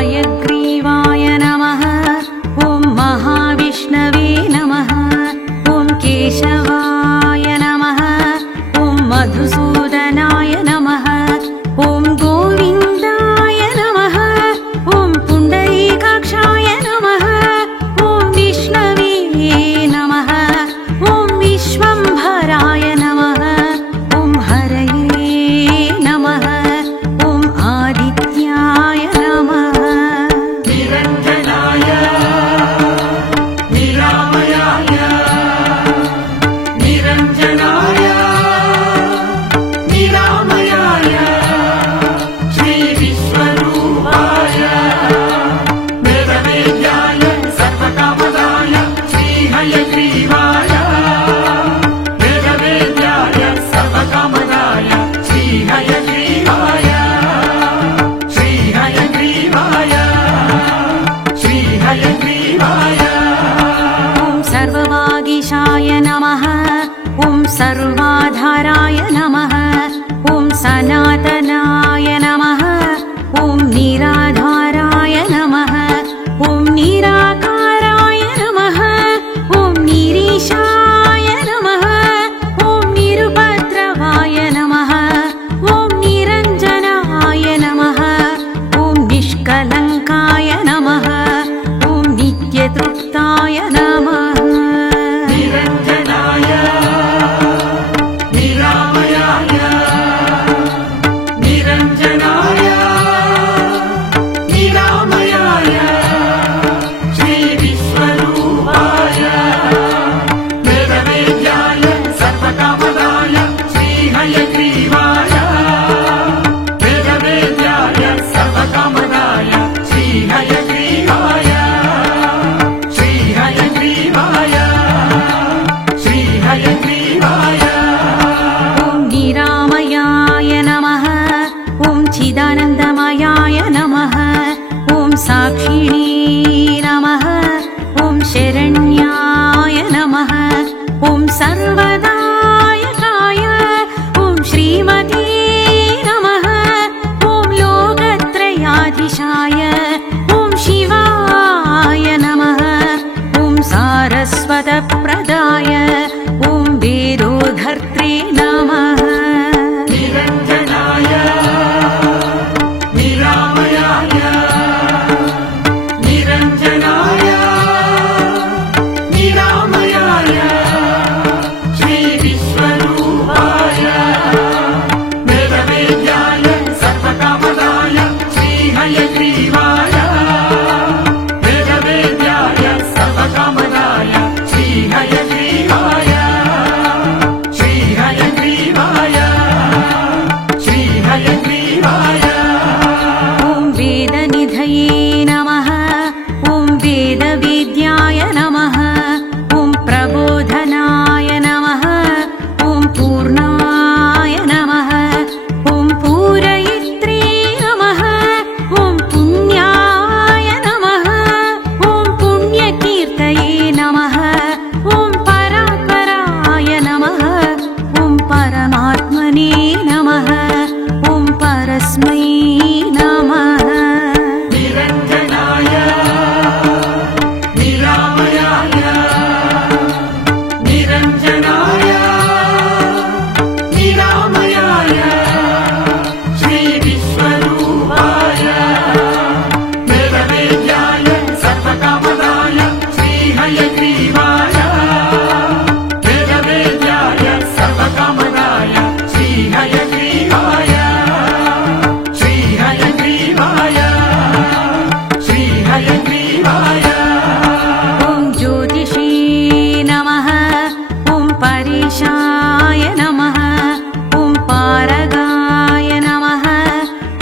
हयग्रीवाय नमः। ॐ महाविष्णवे नमः। ॐ केशवाय नमः। ॐ मधुसूदनाय नमः। ॐ गोविन्दाय नमः। ॐ पुण्डरीकाक्षाय नमः। ॐ विष्णवे नमः। ॐ विश्वम्भराय नमः। ॐ हरये नमः। ॐ आदित्याय नमः। निरञ्जनाय निरामयाय निरञ्जनाय निरामयाय श्रीविश्वरूपाय वेदवेद्याय सर्वकामदाय श्रीहयग्रीवाय वेदवेद्याय सर्वकामदाय श्रीहयग्रीवाय श्रीहयग्रीवाय श्रीहयग्रीवाय ॐ सर्ववागीशाय नमः। ॐ सर्वाधाराय नमः। ॐ सनातनाय नमः। ॐ निराधाराय नमः। ॐ निराकाराय नमः। ॐ निरीशाय नमः। ॐ निरुपद्रवाय नमः। ॐ निरञ्जनाय नमः। ॐ निष्कलङ्काय नमः। ॐ नित्यतृप्ताय नमः। निरञ्जनाय निरामयाय निरञ्जनाय निरामयाय श्रीविश्वरूपाय वेदवेद्याय सर्वकामदाय श्रीहयग्रीवाय वेदवेद्याय सर्वकामदाय श्रीहयग्रीवाय श्रीहयग्रीवाय श्रीहयग्रीवाय ॐ निरामयाय नमः। ॐ चिदानन्दमयाय नमः। ॐ साक्षिणे नमः। ॐ शरण्याय नमः। ॐ सर्वदायकाय ॐ श्रीमते नमः। ॐ लोकत्रयाधीशाय ॐ शिवाय नमः। ॐ सारस्वतप्रदाय ॐ वेदोधर्त्रे नमः। निरञ्जनाय निरामयाय निरञ्जनाय निरामयाय श्रीविश्वरूपाय वेदवेद्याय सर्वकामदाय श्रीहयग्रीवाय वेदवेद्याय सर्वकामदाय श्रीहयग्रीवाय श्रीहयग्रीवाय श्रीहयग्रीवाय ॐ वेदनिधये नमः। ॐ वेदवेद्याय नमः। ॐ प्रबोधनाय नमः। ॐ पूर्णाय नमः। ॐ पूरयित्रे नमः। ॐ पुण्याय नमः। ॐ पुण्यकीर्तये नमः। ॐ परात्पराय नमः। ॐ परमात्मने नमः। ॐ परस्मै नमः। निरञ्जनाय निरामयाय निरञ्जनाय निरामयाय श्रीविश्वरूपाय वेदवेद्याय सर्वकामदाय श्रीहयग्रीवाय वेदवेद्याय सर्वकामदाय श्रीहयग्रीवाय श्रीहयग्रीवाय श्रीहयग्रीवाय ॐ ज्योतिषे नमः। ॐ परेशाय नमः। ॐ पारगाय नमः।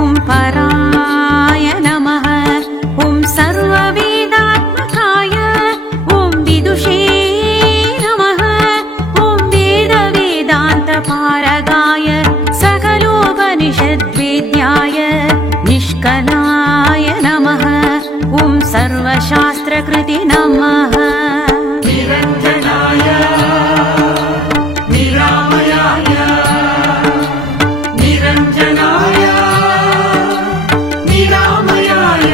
ॐ पराय नमः। ॐ सर्ववेदात्मकाय ॐ विदुषे नमः। ॐ वेदवेदान्तपारगाय सकलोपनिषद्वेद्याय निष्कलाय नमः। ॐ सर्वशास्त्रकृते नमः। निरञ्जनाय निरामयाय निरञ्जनाय निरामयाय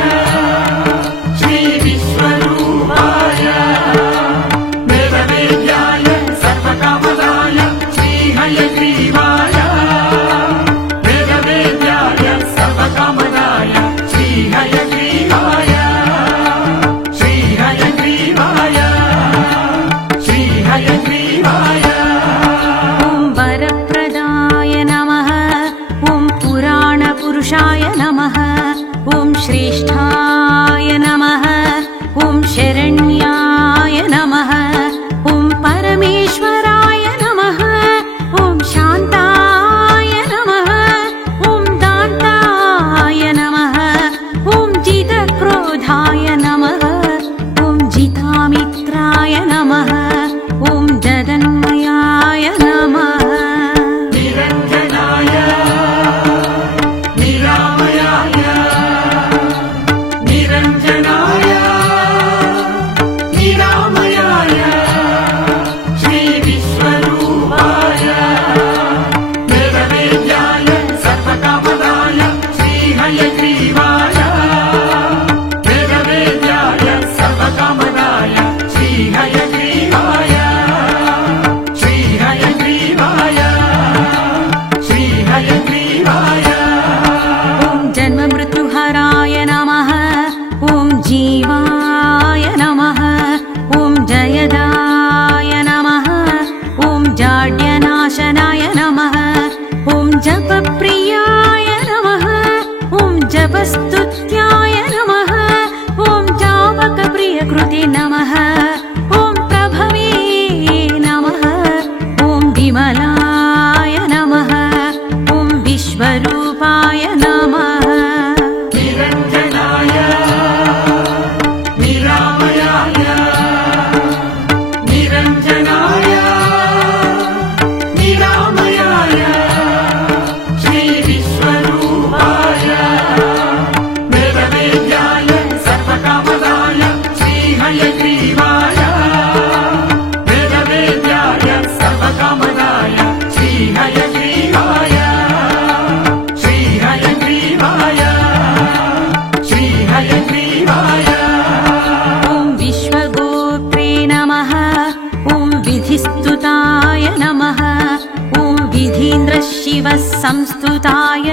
शिवः संस्तुताय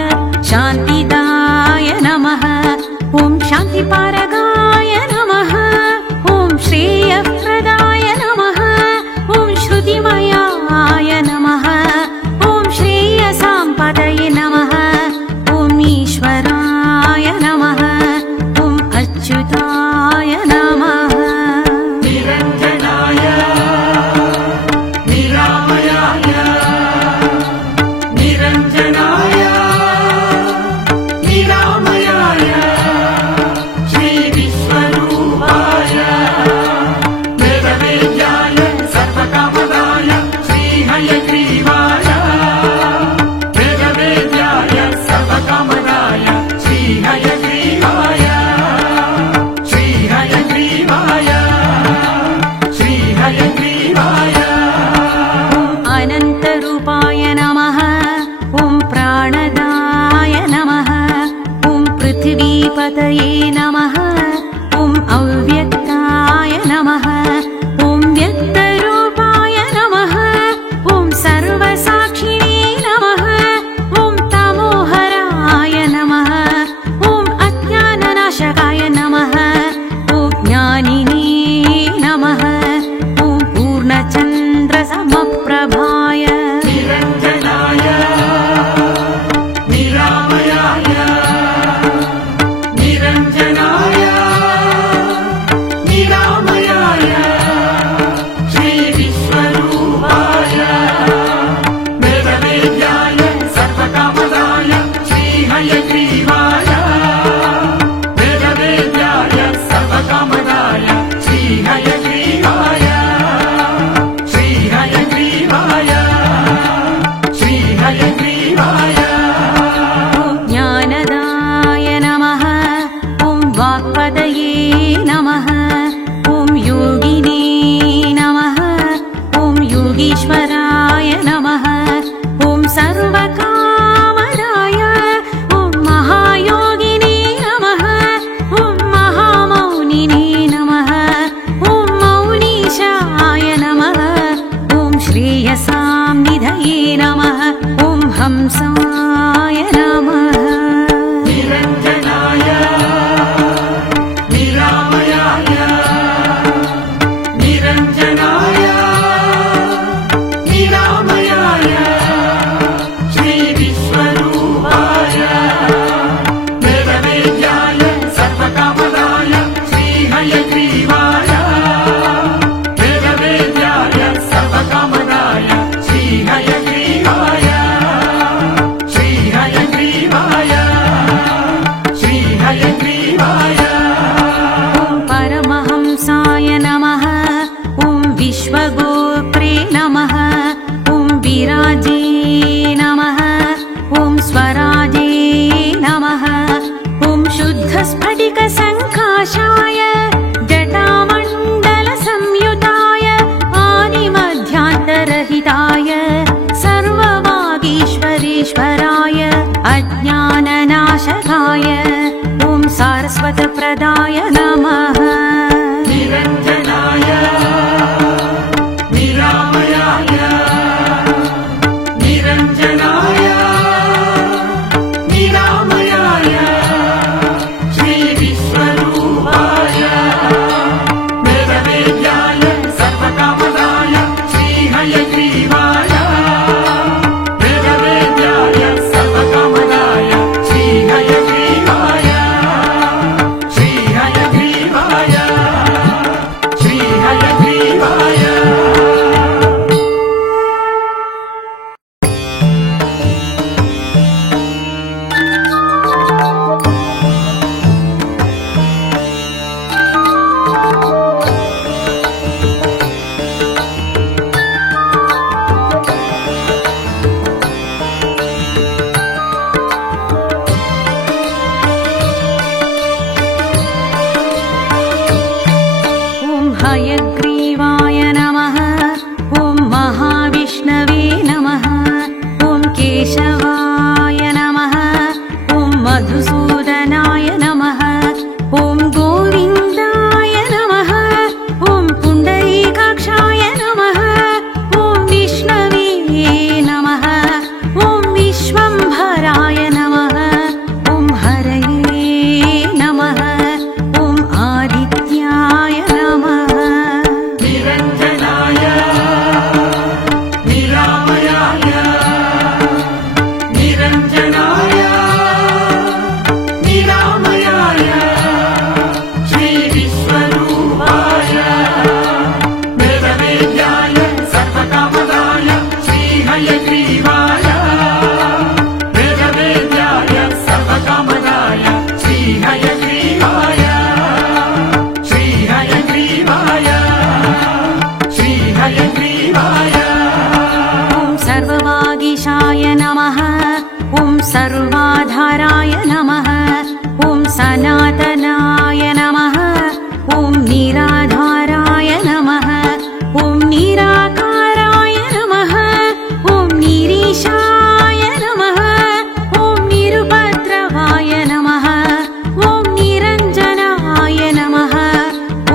शान्तिदाय नमः। ॐ शान्तिपारगाय नमः। ॐ श्रेयप्रदाय नमः। ॐ श्रुतिमयाय नमः। ॐ श्रेयसाम्पदये नमः। ॐ ईश्वराय नमः। ॐ अच्युताय नमः। निरञ्जनाय निरामयाय निरञ्जनाय निरामयाय श्रीविश्वरूपाय वेदवेद्याय सर्वकामदाय श्रीहयग्रीवाय वेदवेद्याय सर्वकामदाय श्रीहयग्रीवाय श्रीहयग्रीवाय श्रीहयग्रीवाय अनन्तरूपाय नमः। ॐ प्राणदाय नमः। ॐ पृथिवीपतये नमः। ॐ अव्यक्ताय नमः। ॐ व्यक्तरूपाय नमः। ॐ सर्वसाक्षिणे नमः। ॐ तमोहराय नमः। ॐ अज्ञाननाशकाय नमः। ॐ ज्ञानिने नमः। ॐ पूर्णचन्द्रसमप्रभाय निरञ्जनाय निरामयाय निरञ्जनाय निरामयाय श्रीविश्वरूपाय वेदवेद्याय सर्वकामदाय श्रीहयग्रीवाय वेदवेद्याय सर्वकामदाय श्रीहयग्रीवाय श्रीहयग्रीवाय श्रीहयग्रीवाय ज्ञानदाय नमः। ॐ वाक्पदये नमः। ॐ योगिने नमः। ॐ योगीश्वराय नमः। ॐ सर्वकामदाय ॐ महायोगिने नमः। ॐ महामौनिने नमः। ॐ मौनीशाय नमः। ॐ श्रेयसां निधये नमः। ॐ हंसाय नमः। निरञ्जनाय निरामयाय निरञ्जनाय निरामयाय श्रीविश्वरूपाय वेदवेद्याय सर्वकामदाय श्रीहयग्रीवाय वेदवेद्याय सर्वकामदाय श्रीहयग्रीवाय श्रीहयग्रीवाय श्रीहयग्रीवाय ॐ परमहंसाय नमः। ॐ विश्वगोप्रे नमः। ॐ विराजे नमः। ॐ स्वराजे नमः। ॐ शुद्धस्फटिकसङ्काशाय जटामण्डलसंयुताय आदिमध्यान्तरहिताय सर्ववागीश्वरेश्वराय अज्ञाननाशकाय ॐ सारस्वतप्रदाय नमः। निरञ्जनाय निरामयाय निरञ्जनाय निरामयाय श्रीविश्वरूपाय वेदवेद्याय सर्वकामदाय श्रीहयग्रीवाय वेदवेद्याय सर्वकामदाय श्रीहयग्रीवाय श्रीहयग्रीवाय श्रीहयग्रीवाय ॐ हयग्रीवाय नमः। ॐ महाविष्णवे नमः। ॐ केशवाय नमः। ॐ मधुसूदनाय नमः। ॐ गोविन्दाय नमः। ॐ पुण्डरीकाक्षाय नमः। ॐ विष्णवे नमः। ॐ सर्वाधाराय नमः ॐ सनातनाय नमः ॐ निराधाराय नमः ॐ निराकाराय नमः ॐ निरीशाय नमः ॐ निरुपद्रवाय नमः ॐ निरञ्जनाय नमः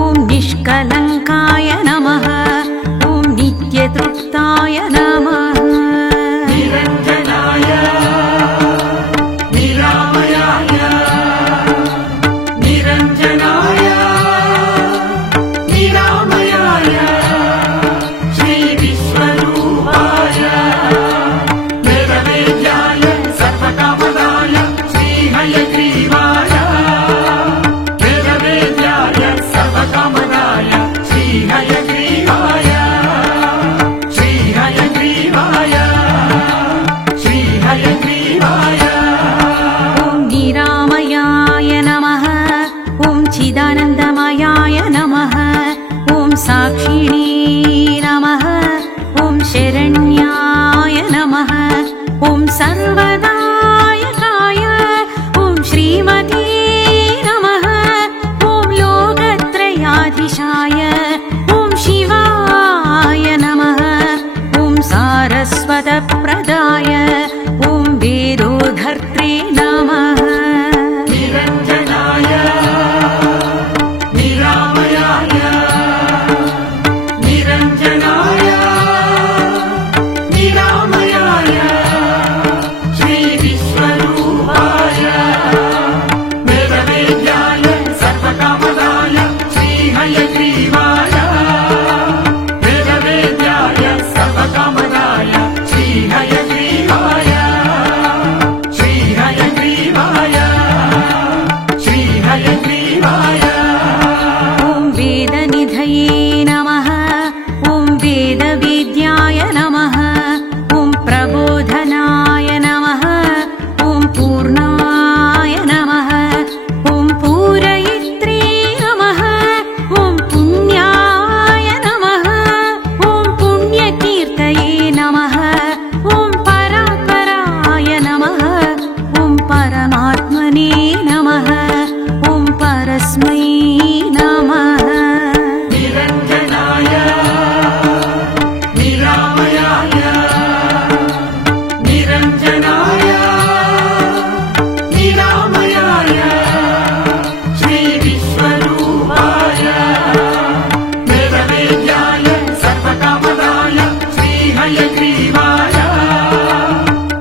ॐ निष्कलङ्काय नमः ॐ नित्यतृप्ताय नमः निरञ्जनाय निरामयाय निरञ्जनाय निरामयाय श्रीविश्वरूपाय वेदवेद्याय सर्वकामदाय श्रीहयग्रीवाय वेदवेद्याय सर्वकामदाय श्रीहयग्रीवाय श्रीहयग्रीवाय श्रीहयग्रीवाय ॐ निरामयाय नमः ॐ चिदानन्दमयाय नमः ॐ साक्षिणे नमः ॐ शरण्याय नमः ॐ सर्वदायकाय ॐ श्रीमते नमः ॐ लोकत्रयाधीशाय ॐ शिवाय नमः ॐ सारस्वतप्रदाय ॐ वेदोधर्त्रे नमः निरञ्जनाय निरामयाय निरञ्जनाय निरामयाय श्रीविश्वरूपाय वेदवेद्याय सर्वकामदाय श्रीहयग्रीवाय वेदवेद्याय सर्वकामदाय श्रीहयग्रीवाय श्रीहयग्रीवाय श्रीहयग्रीवाय ॐ वेदनिधये नमः ॐ वेदवेद्याय नमः ॐ प्रबोधनाय नमः ॐ पूर्णाय नमः ॐ पूरयित्रे नमः ॐ पुण्याय नमः ॐ पुण्यकीर्तये नमः ॐ परात्पराय नमः ॐ परमात्मने नमः ॐ परस्मै नमः निरञ्जनाय निरामयाय निरञ्जनाय निरामयाय श्रीविश्वरूपाय वेदवेद्याय सर्वकामदाय श्रीहयग्रीवाय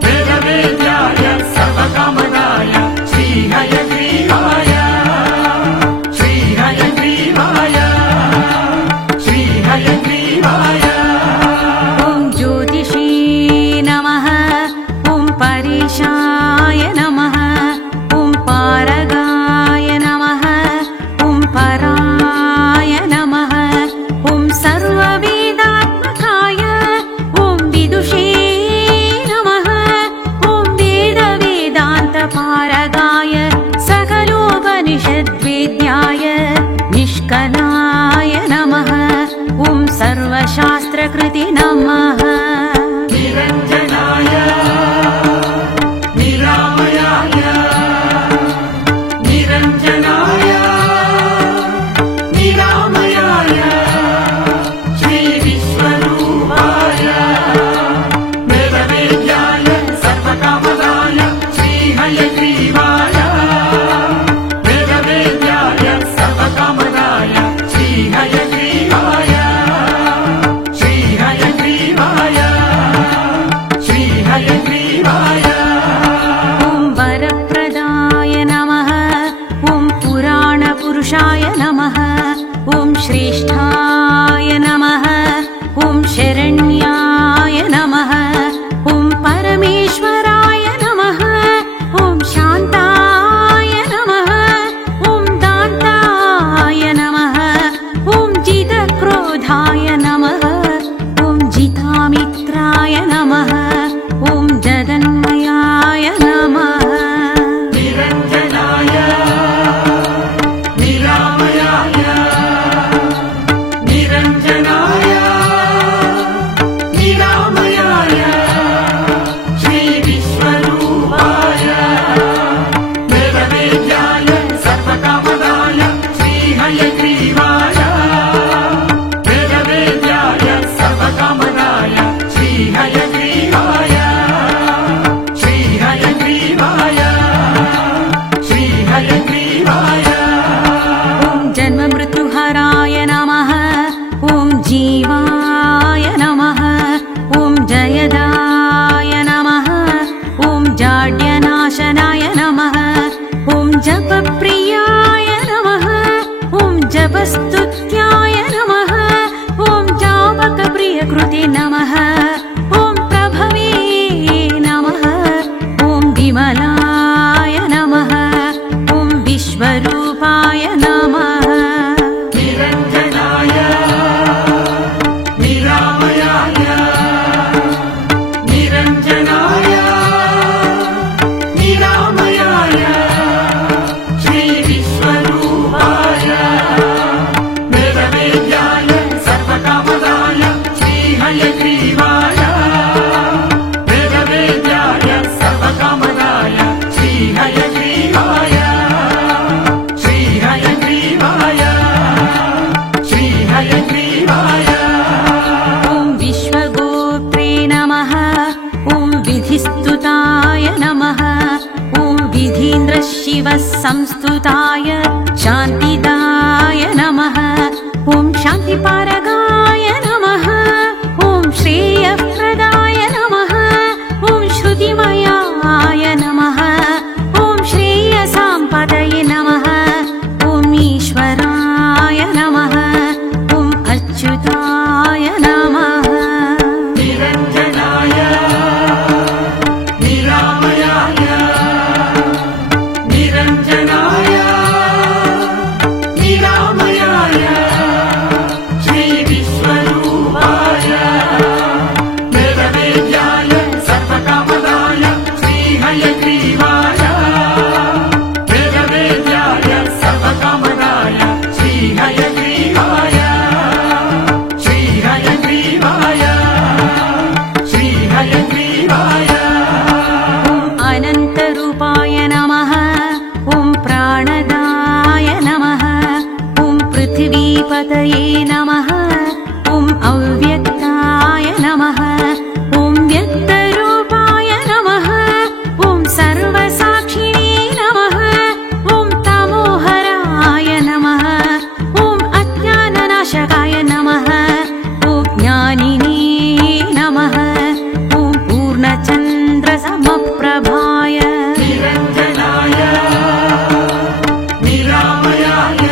वेदवेद्याय सर्वकामदाय श्रीहयग्रीवाय श्रीहयग्रीवाय श्रीहयग्रीवाय ॐ ज्योतिषे नमः ॐ परेशाय नमः ॐ पारगाय नमः ॐ पराय नमः ॐ सर्ववेदात्मकाय ॐ विदुषे नमः ॐ वेदवेदान्तपारगाय सकलोपनिषद्वेद्याय निष्कलाय नमः ॐ सर्वशास्त्रकृते नमः निरञ्जनाय निरामयाय निरञ्जनाय निरामयाय श्रीविश्वरूपाय वेदवेद्याय सर्वकामदाय श्रीहयग्रीवाय वेदवेद्याय सर्वकामदाय श्रीहयग्रीवाय श्रीहयग्रीवाय श्रीहयग्रीवाय ॐ वरप्रदाय नमः ॐ पुराणपुरुषाय नमः ॐ श्रेष्ठाय नमः ॐ शरण्याय नमः ॐ परमेश्वराय नमः ॐ जाड्यनाशनाय नमः ॐ जपप्रियाय नमः ॐ जपस्तुत्याय नमः ॐ जावकप्रियकृते नमः ॐ प्रभवे नमः ॐ विमलाय नमः ॐ विश्वरूपाय नमः निरञ्जनाय निरामयाय निरञ्जनाय निरामयाय श्रीविश्वरूपाय वेदवेद्याय सर्वकामदाय श्रीहयग्रीवाय वेदवेद्याय सर्वकामदाय श्रीहयग्रीवाय श्रीहयग्रीवाय श्रीहयग्रीवाय ॐ विश्वगोप्त्रे नमः ॐ विधिस्तुताय नमः ॐ विधीन्द्रशिवसंस्तुताय शान्तिदाय नमः ॐ शान्तिपारगाय नमः ॐ श्रेयप्रदाय नमः ॐ श्रुतिमयाय नमः ॐ श्रेयसाम्पदये नमः ॐ ईश्वराय नमः ॐ अच्युताय नमः निरञ्जनाय निरामयाय निरञ्जनाय निरामयाय श्रीविश्वरूपाय वेदवेद्याय सर्वकामदाय श्रीहयग्रीवाय वेदवेद्याय सर्वकामदाय श्रीहयग्रीवाय श्रीहयग्रीवाय श्रीहयग्रीवाय ॐ अनन्तरूपाय नमः ॐ प्राणदाय नमः ॐ पृथिवीपतये नमः ॐ अव्यक्ताय नमः ॐ व्यक्तरूपाय नमः ॐ सर्वसाक्षिणे नमः ॐ तमोहराय नमः ॐ अज्ञाननाशकाय नमः ॐ ज्ञानिने नमः ॐ पूर्णचन्द्रसमप्रभाय निरञ्जनाय निरामयाय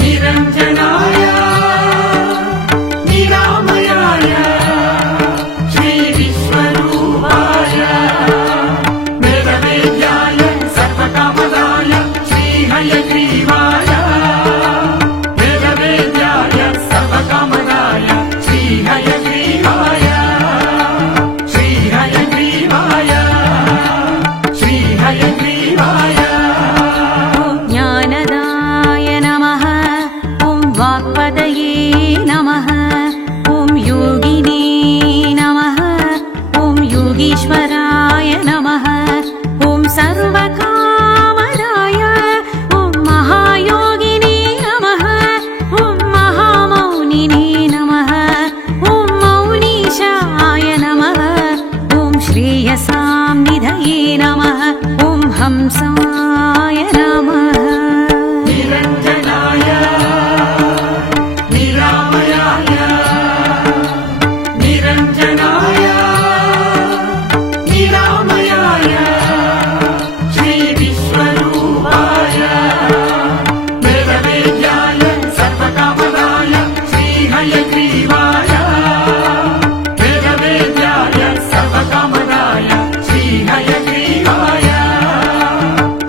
निरञ्जनाय निरामयाय श्रीविश्वरूपाय वेदवेद्याय सर्वकामदाय श्रीहयग्रीवाय वेदवेद्याय सर्वकामदाय श्रीहयग्रीवाय श्रीहयग्रीवाय श्रीहयग्रीवाय ॐ ज्ञानदाय नमः ॐ वाक्पदये नमः ॐ योगिने नमः ॐ योगीश्वराय नमः ॐ सर्वकामदाय ॐ महायोगिने नमः ॐ महामौनिने नमः ॐ मौनीशाय नमः ॐ श्रेयसां निधये नमः ॐ हंसाय नमः निरञ्जनाय निरामयाय निरञ्जनाय निरामयाय श्रीविश्वरूपाय वेदवेद्याय सर्वकामदाय श्रीहयग्रीवाय वेदवेद्याय सर्वकामदाय श्रीहयग्रीवाय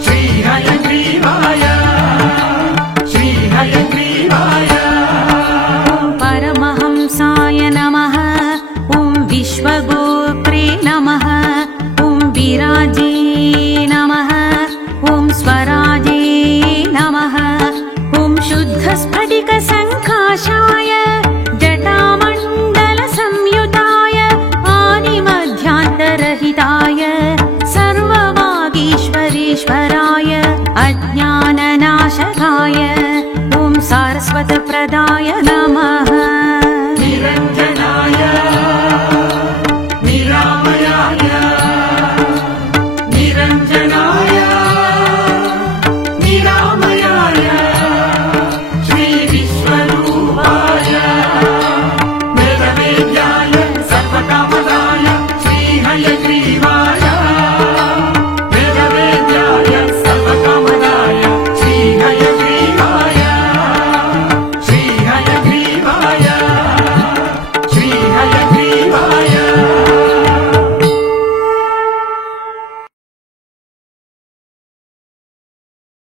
श्रीहयग्रीवाय श्रीहयग्रीवाय ॐ परमहंसाय नमः ॐ विश्वगोप्त्रे नमः ॐ विराजे नमः ॐ स्वराजे नमः ॐ शुद्धस्फटिकसङ्काशाय जटामण्डलसंयुताय आदिमध्यान्तरहिताय सर्ववागीश्वरेश्वराय अज्ञाननाशकाय ॐ सारस्वतप्रदाय नमः